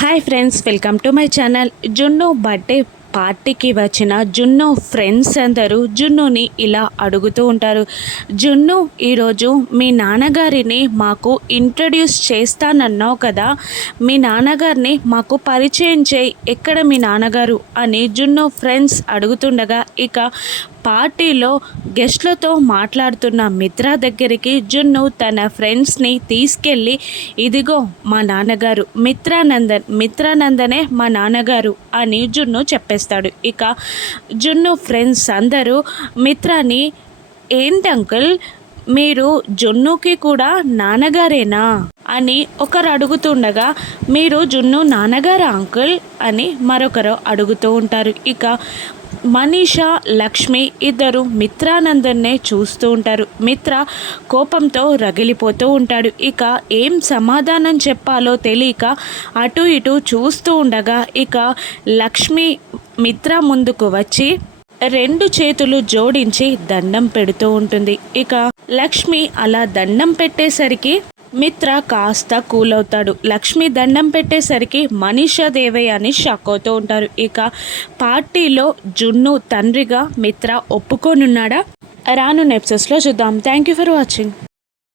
Hi friends, welcome to my channel. జున్ను birthday పార్టీకి వచ్చిన జున్ను ఫ్రెండ్స్ అందరూ జున్నుని ఇలా అడుగుతూ ఉంటారు. జున్ను, ఈరోజు మీ నాన్నగారిని మాకు ఇంట్రడ్యూస్ చేస్తానన్నావు కదా, మీ నాన్నగారిని మాకు పరిచయం చేయి, ఎక్కడ మీ నాన్నగారు అని జున్ను ఫ్రెండ్స్ అడుగుతుండగా ఇక పార్టీలో గెస్ట్లతో మాట్లాడుతున్న మిత్ర దగ్గరికి జున్ను తన ఫ్రెండ్స్ని తీసుకెళ్ళి, ఇదిగో మా నాన్నగారు మిత్రానందనే మా నాన్నగారు అని జున్ను చెప్పేస్తాడు. ఇక జున్ను ఫ్రెండ్స్ అందరూ మిత్రాని, ఏంటి అంకుల్ మీరు జున్నుకి కూడా నాన్నగారేనా అని ఒకరు అడుగుతుండగా, మీరు జున్ను నాన్నగారా అంకుల్ అని మరొకరు అడుగుతూ ఉంటారు. ఇక మనీషా, లక్ష్మి ఇద్దరు మిత్రానందన్నే చూస్తూ ఉంటారు. మిత్ర కోపంతో రగిలిపోతూ ఉంటాడు. ఇక ఏం సమాధానం చెప్పాలో తెలియక అటు ఇటు చూస్తూ ఉండగా ఇక లక్ష్మి మిత్ర ముందుకు వచ్చి రెండు చేతులు జోడించి దండం పెడుతూ ఉంటుంది. ఇక లక్ష్మి అలా దండం పెట్టేసరికి మిత్ర కాస్త కూల్ అవుతాడు. లక్ష్మి దండం పెట్టేసరికి మనీషా దేవయ్య అని షాక్ అవుతూ ఉంటారు. ఇక పార్టీలో జున్ను తండ్రిగా మిత్ర ఒప్పుకోనున్నాడా? రాను ఎపిసోడ్స్లో చూద్దాం. Thank you for watching.